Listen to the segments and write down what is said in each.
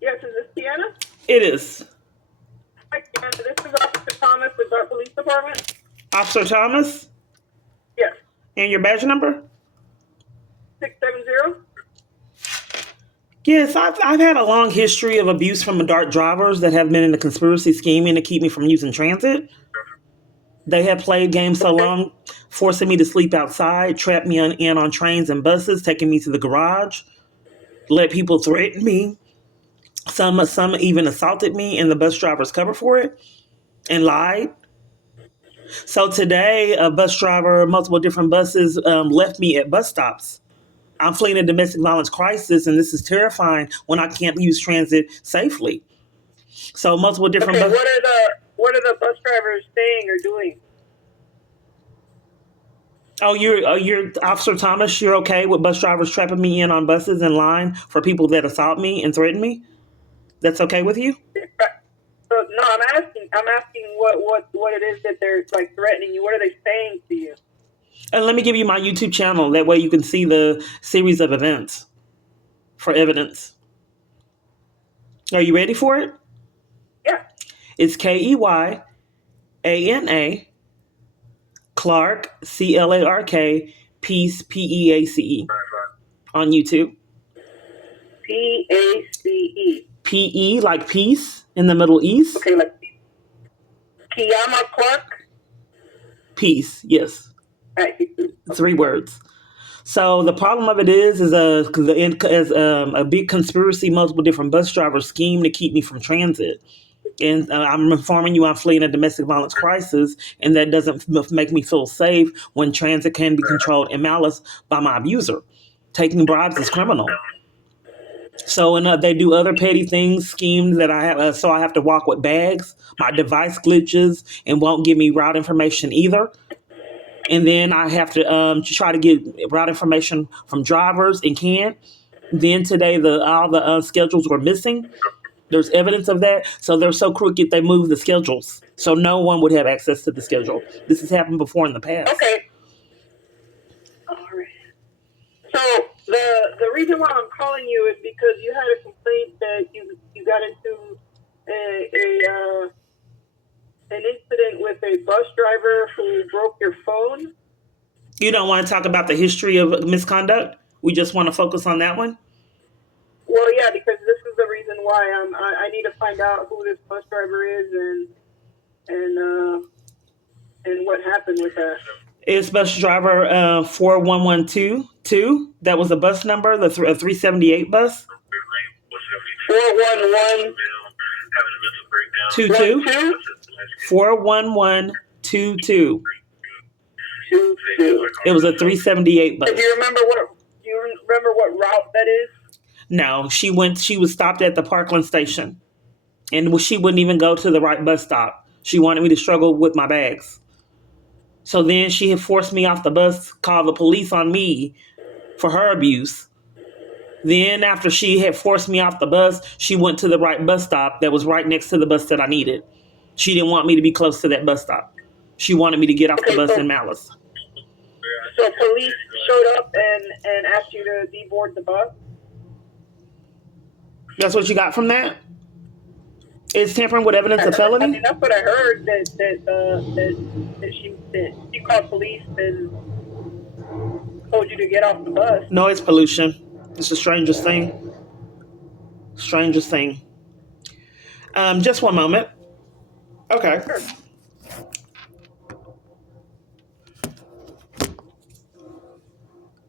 Yes, is this Tiana? It is. Hi, Tiana. This is Officer Thomas with our police department. Officer Thomas? Yes. And your badge number? 670. Yes, I've had a long history of abuse from adult drivers that have been in the conspiracy scheming to keep me from using transit. They have played games so Okay. long, forcing me to sleep outside, trapped me in on trains and buses, taking me to the garage, let people threaten me. Some even assaulted me, and the bus drivers covered for it and lied. So today, a bus driver, multiple different buses, left me at bus stops. I'm fleeing a domestic violence crisis, and this is terrifying when I can't use transit safely. So multiple different Okay. What are the bus drivers saying or doing? Oh, you're Officer Thomas. You're okay with bus drivers trapping me in on buses in line for people that assault me and threaten me? That's okay with you? So no, I'm asking what it is that they're like threatening you. What are they saying to you? And let me give you my YouTube channel. That way you can see the series of events for evidence. Are you ready for it? Yeah. It's KEYANA Clark CLARK Peace PEACE on YouTube. PACE. PE like peace in the Middle East. Okay, like Kiyama Clark. Peace, yes. Right. 3 words. So the problem of it is a big conspiracy, multiple different bus drivers scheme to keep me from transit. And I'm informing you I'm fleeing a domestic violence crisis, and that doesn't make me feel safe when transit can be controlled in malice by my abuser. Taking bribes is criminal. So and they do other petty things, schemes that I have. So I have to walk with bags. My device glitches and won't give me route information either. And then I have to try to get route information from drivers and can't. Then today, all the schedules were missing. There's evidence of that. So they're so crooked they moved the schedules, so no one would have access to the schedule. This has happened before in the past. Okay. All right. So the reason why I'm calling you is because you had a complaint that you got into an incident with a bus driver who broke your phone. You don't want to talk about the history of misconduct? We just want to focus on that one? Well, yeah, because this is the reason why I need to find out who this bus driver is and what happened with that. It's bus driver 41122. That was the bus number, the 378 bus. 411 22. 41122. It was a 378 bus. Do you remember what route that is? No, she was stopped at the Parkland station, and she wouldn't even go to the right bus stop. She wanted me to struggle with my bags. So then she had forced me off the bus, called the police on me for her abuse. Then after she had forced me off the bus, she went to the right bus stop that was right next to the bus that I needed. She didn't want me to be close to that bus stop. She wanted me to get off the bus in malice. So police showed up and asked you to deboard the bus? That's what you got from that? Is tampering with evidence a felony? I mean, that's what I heard. That she called police and told you to get off the bus. Noise pollution. It's the strangest thing. Strangest thing. Just one moment. Okay. Sure.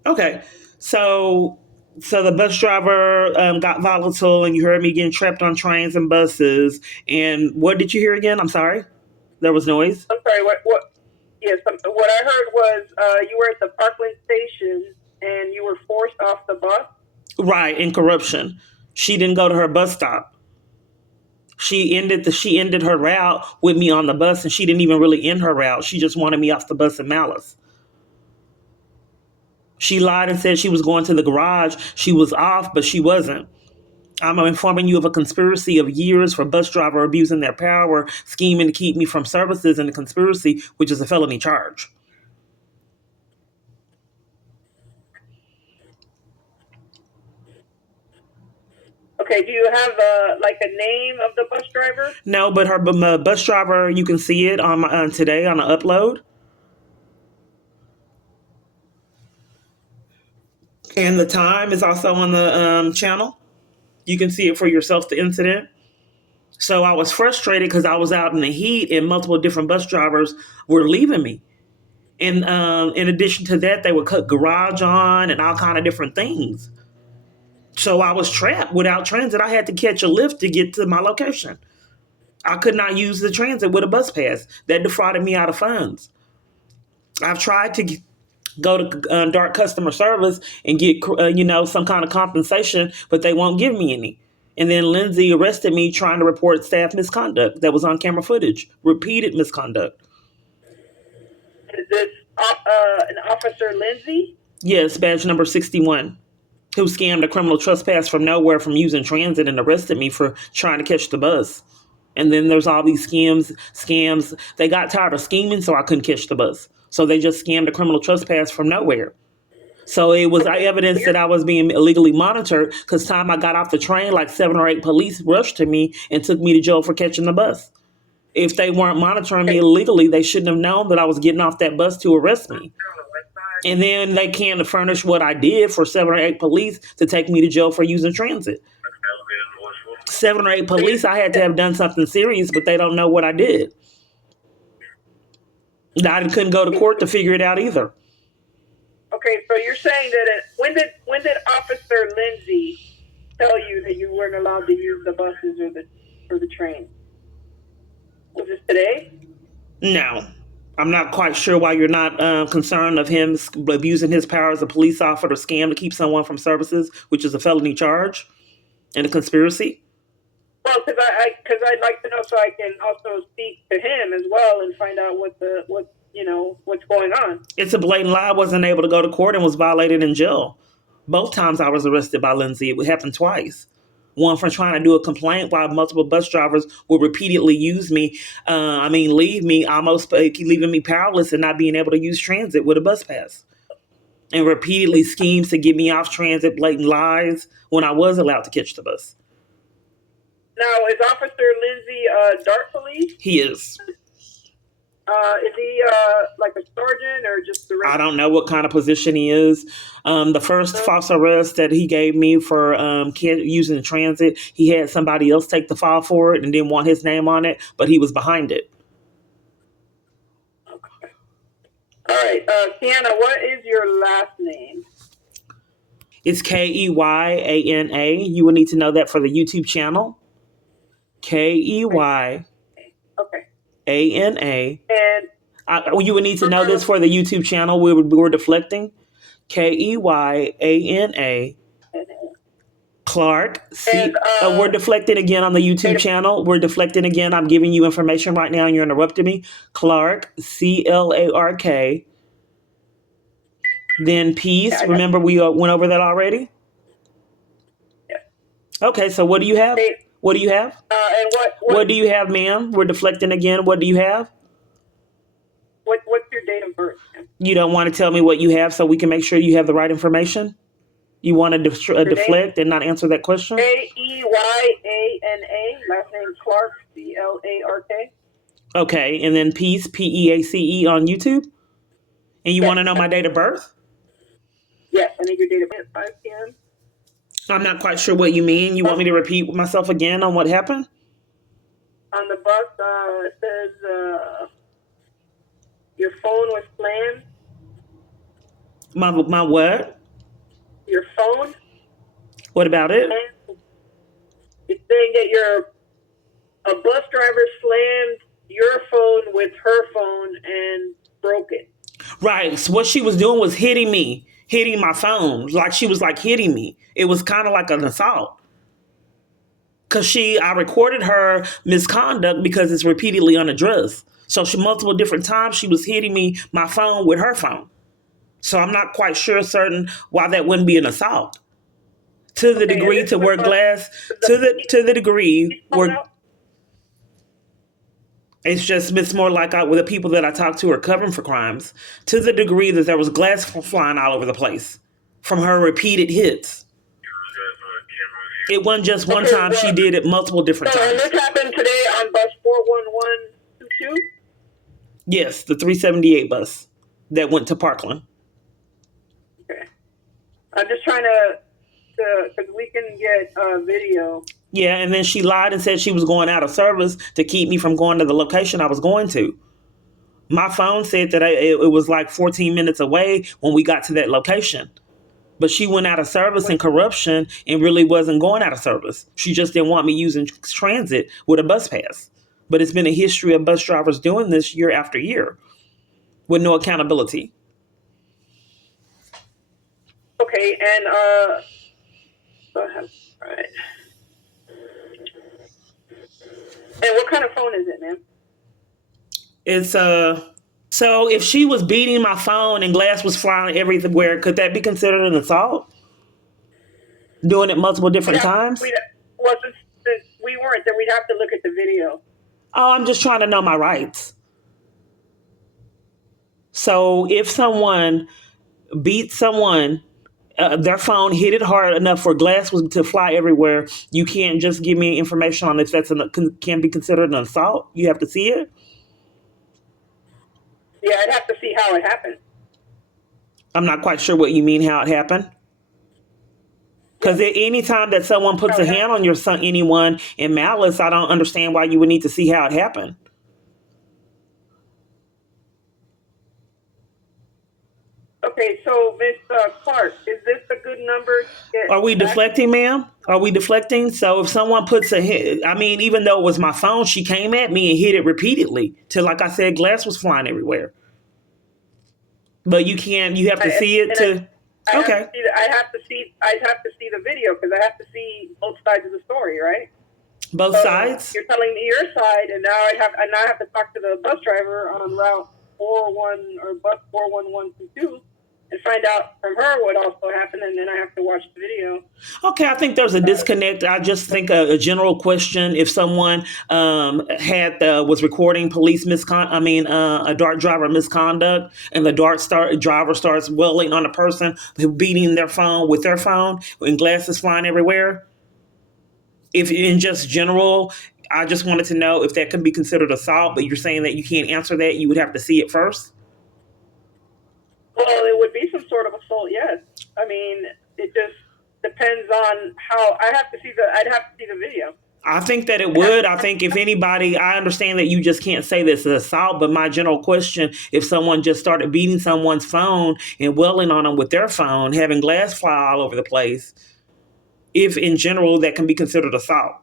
Okay. So the bus driver got volatile, and you heard me getting trapped on trains and buses. And what did you hear again? I'm sorry. There was noise. I'm sorry. What? Yes. What I heard was you were at the Parkland station and you were forced off the bus. Right, in corruption. She didn't go to her bus stop. She ended her route with me on the bus, and she didn't even really end her route. She just wanted me off the bus in malice. She lied and said she was going to the garage. She was off, but she wasn't. I'm informing you of a conspiracy of years for bus driver abusing their power, scheming to keep me from services, and a conspiracy, which is a felony charge. Okay, do you have like a name of the bus driver? No, but her bus driver, you can see it on my today on the upload, and the time is also on the channel. You can see it for yourself, the incident. So I was frustrated because I was out in the heat, and multiple different bus drivers were leaving me. And in addition to that, they would cut garage on and all kind of different things. So I was trapped without transit. I had to catch a lift to get to my location. I could not use the transit with a bus pass. That defrauded me out of funds. I've tried to go to dark customer service and get some kind of compensation, but they won't give me any. And then Lindsay arrested me trying to report staff misconduct that was on camera footage, repeated misconduct. Is this an Officer Lindsay? Yes, badge number 61, who scammed a criminal trespass from nowhere from using transit and arrested me for trying to catch the bus. And then there's all these scams. They got tired of scheming, so I couldn't catch the bus. So they just scammed a criminal trespass from nowhere. So it was evidence that I was being illegally monitored because time I got off the train, like 7 or 8 police rushed to me and took me to jail for catching the bus. If they weren't monitoring me illegally, they shouldn't have known that I was getting off that bus to arrest me. And then they can't furnish what I did for 7 or 8 police to take me to jail for using transit. 7 or 8 police, I had to have done something serious, but they don't know what I did. I couldn't go to court to figure it out either. Okay, so you're saying that when did Officer Lindsay tell you that you weren't allowed to use the buses or the train? Was this today? No. I'm not quite sure why you're not concerned of him abusing his power as a police officer to scam to keep someone from services, which is a felony charge and a conspiracy. Well, because I'd like to know so I can also speak to him as well and find out what's going on. It's a blatant lie. I wasn't able to go to court and was violated in jail. Both times I was arrested by Lindsay. It happened twice. One for trying to do a complaint while multiple bus drivers would repeatedly leave me, almost leaving me powerless and not being able to use transit with a bus pass. And repeatedly schemes to get me off transit, blatant lies when I was allowed to catch the bus. Now, is Officer Lindsay Dart Police? He is. Is he like a sergeant or just the I don't know what kind of position he is. The first false arrest that he gave me for using the transit, he had somebody else take the file for it and didn't want his name on it, but he was behind it. Okay. All right. Kiana, what is your last name? It's Keyana. You will need to know that for the YouTube channel. Keyana. Okay. And you would need to know this for the YouTube channel. We're deflecting. Keyana. Clark. We're deflecting again on the YouTube channel. We're deflecting again. I'm giving you information right now and you're interrupting me. Clark. Clark. Then Peace. Yeah, remember we went over that already? Yeah. Okay, so what do you have? What do you have? And what do you have, ma'am? We're deflecting again. What do you have? What's your date of birth, ma'am? You don't want to tell me what you have so we can make sure you have the right information? You want to deflect and not answer that question? Keyana, last name Clark, Clark. Okay, and then Peace, Peace on YouTube? And you want to know my date of birth? Yes, I need your date of birth, 5 p.m. I'm not quite sure what you mean. You want me to repeat myself again on what happened? On the bus, it says your phone was slammed. My what? Your phone. What about it? It's saying that a bus driver slammed your phone with her phone and broke it. Right. So what she was doing was hitting my phone. Like she was like hitting me. It was kind of like an assault. Cause I recorded her misconduct because it's repeatedly unaddressed. So multiple different times she was hitting my phone with her phone. So I'm not quite certain why that wouldn't be an assault. To the degree to where glass, to the degree where it's more like with the people that I talk to are covering for crimes. To the degree that there was glass flying all over the place from her repeated hits. It wasn't just one Okay, time. She did it multiple different so and times. this happened today on bus 41122? Yes, the 378 bus that went to Parkland. Okay. I'm just trying to because we can get video. Yeah, and then she lied and said she was going out of service to keep me from going to the location I was going to. My phone said that it was like 14 minutes away when we got to that location. But she went out of service and corruption and really wasn't going out of service. She just didn't want me using transit with a bus pass. But it's been a history of bus drivers doing this year after year with no accountability. Okay, and go ahead. All right. And what kind of phone is it, man? It's so if she was beating my phone and glass was flying everywhere, could that be considered an assault? Doing it multiple different times? Well, since we weren't there, we'd have to look at the video. Oh, I'm just trying to know my rights. So if someone beat someone, their phone hit it hard enough for glass was to fly everywhere, you can't just give me information on if that's can be considered an assault. You have to see it. Yeah, I'd have to see how it happened. I'm not quite sure what you mean how it happened. Because any time that someone puts a hand on your son, anyone in malice, I don't understand why you would need to see how it happened. Okay, so Miss Clark, is this a good number? Are we deflecting, ma'am? Are we deflecting? So if someone puts a hit, I mean, even though it was my phone, she came at me and hit it repeatedly till, like I said, glass was flying everywhere. But you can't. You have to see it to. Okay. I'd have to see the video because I have to see both sides of the story, right? Both sides. You're telling me your side, and now I have to talk to the bus driver on route 41 or bus 41122 and find out from her what also happened, and then I have to watch the video. Okay, I think there's a disconnect. I just think a general question: if someone was recording police a DART driver misconduct, and the driver starts welling on a person who beating their phone with their phone, and glasses flying everywhere. If in just general, I just wanted to know if that can be considered assault. But you're saying that you can't answer that; you would have to see it first. Well, it would be some sort of assault, yes. I mean, it just depends on how. I'd have to see the video. I think that it would. I think if anybody, I understand that you just can't say this is assault, but my general question, if someone just started beating someone's phone and welling on them with their phone, having glass fly all over the place, if in general that can be considered assault.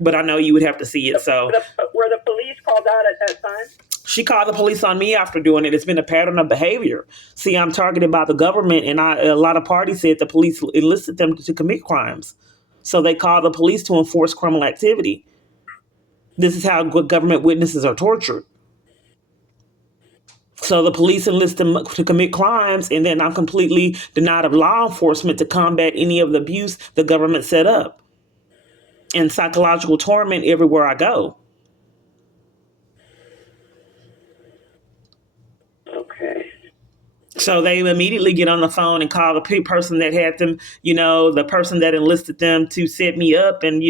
But I know you would have to see it. So were the police called out at that time? She called the police on me after doing it. It's been a pattern of behavior. See, I'm targeted by the government, and a lot of parties said the police enlisted them to commit crimes. So they called the police to enforce criminal activity. This is how government witnesses are tortured. So the police enlist them to commit crimes, and then I'm completely denied of law enforcement to combat any of the abuse the government set up. And psychological torment everywhere I go. Okay. So they immediately get on the phone and call the person that had them, the person that enlisted them to set me up and,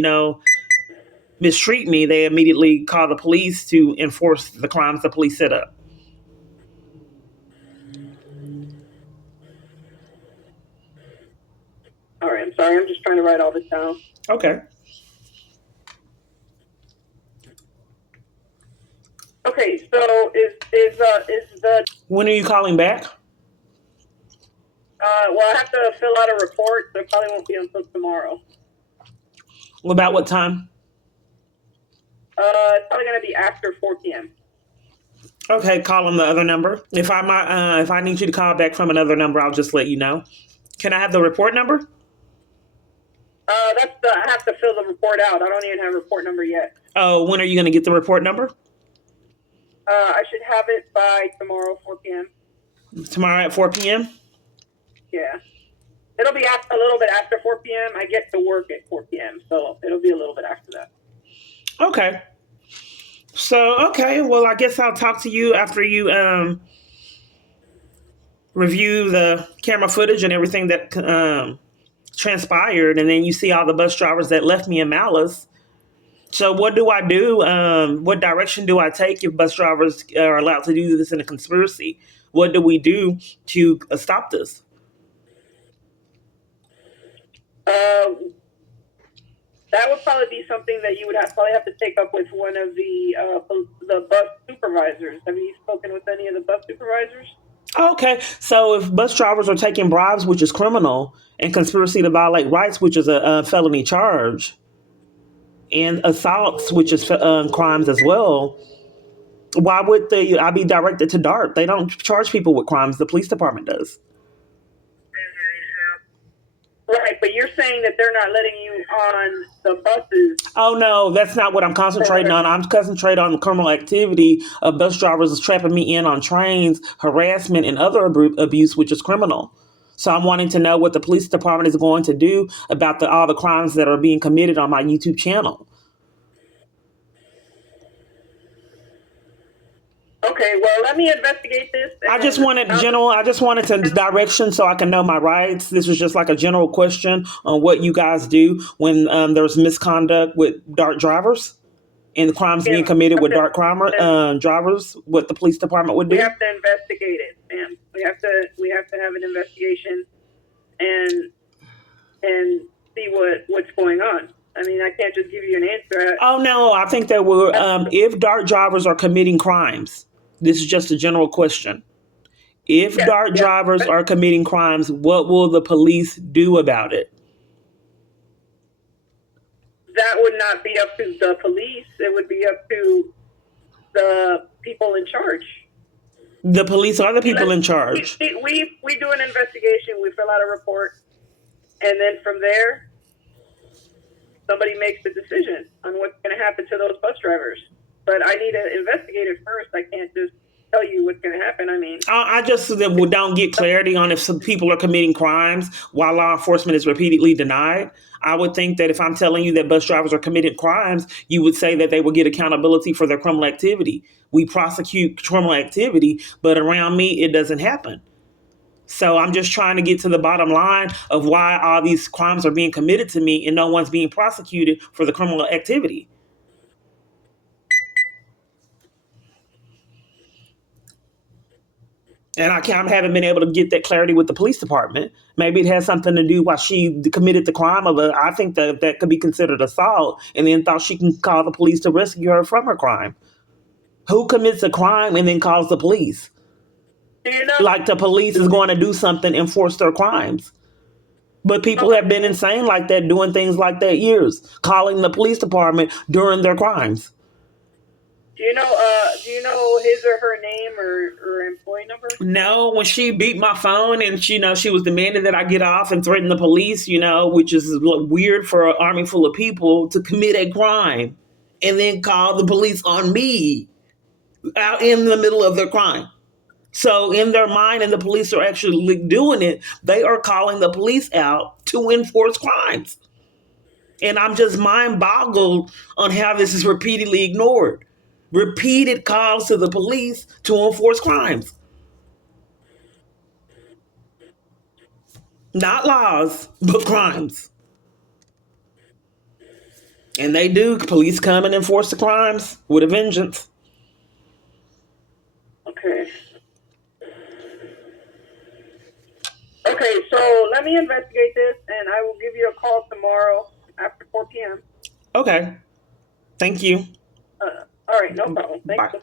mistreat me. They immediately call the police to enforce the crimes the police set up. All right, I'm sorry. I'm just trying to write all this down. Okay. Okay, so is the When are you calling back? well, I have to fill out a report, so it probably won't be until tomorrow. About what time? It's probably going to be after 4 p.m. Okay, call on the other number. If I need you to call back from another number, I'll just let you know. Can I have the report number? I have to fill the report out. I don't even have a report number yet. Oh, when are you going to get the report number? I should have it by tomorrow, 4 p.m. Tomorrow at 4 p.m.? Yeah. It'll be a little bit after 4 p.m. I get to work at 4 p.m., so it'll be a little bit after that. Okay. So, okay. Well, I guess I'll talk to you after you review the camera footage and everything that transpired, and then you see all the bus drivers that left me in malice. So what do I do? What direction do I take if bus drivers are allowed to do this in a conspiracy? What do we do to stop this? Uh, that would probably be something that you would probably have to take up with one of the bus supervisors. Have you spoken with any of the bus supervisors? Okay, so if bus drivers are taking bribes, which is criminal, and conspiracy to violate rights, which is a felony charge, and assaults, which is crimes as well, why would I be directed to DART? They don't charge people with crimes. The police department does. Right, but you're saying that they're not letting you on the buses. Oh no, that's not what I'm concentrating on. I'm concentrating on the criminal activity of bus drivers trapping me in on trains, harassment, and other abuse, which is criminal. So I'm wanting to know what the police department is going to do about all the crimes that are being committed on my YouTube channel. Okay, well, let me investigate this. I just wanted to direction so I can know my rights. This was just like a general question on what you guys do when there's misconduct with DART drivers and crimes being committed with DART drivers. What the police department would do? We have to investigate it, ma'am. We have to have an investigation and see what's going on. I mean, I can't just give you an answer. Oh no, I think that we're if DART drivers are committing crimes. This is just a general question. If DART drivers are committing crimes, what will the police do about it? That would not be up to the police. It would be up to the people in charge. The police are the people in charge. We do an investigation. We fill out a report, and then from there, somebody makes the decision on what's going to happen to those bus drivers. But I need to investigate it first. I can't just tell you what's going to happen. I mean, I just don't get clarity on if some people are committing crimes while law enforcement is repeatedly denied. I would think that if I'm telling you that bus drivers are committing crimes, you would say that they will get accountability for their criminal activity. We prosecute criminal activity, but around me, it doesn't happen. So I'm just trying to get to the bottom line of why all these crimes are being committed to me and no one's being prosecuted for the criminal activity. And I haven't been able to get that clarity with the police department. Maybe it has something to do why she committed the crime of I think that could be considered assault, and then thought she can call the police to rescue her from her crime. Who commits a crime and then calls the police? do you know? Like the police is going to do something, enforce their crimes. But people have been insane like that, doing things like that years, calling the police department during their crimes. Do you know his or her name or employee number? No, when she beat my phone and she was demanding that I get off and threaten the police, which is weird for an army full of people to commit a crime and then call the police on me out in the middle of their crime. So in their mind, and the police are actually doing it, they are calling the police out to enforce crimes. And I'm just mind boggled on how this is repeatedly ignored. Repeated calls to the police to enforce crimes. Not laws, but crimes. And they do. Police come and enforce the crimes with a vengeance. Okay. Okay, so let me investigate this, and I will give you a call tomorrow after 4 p.m. Okay. Thank you. All right, no problem. Thank you.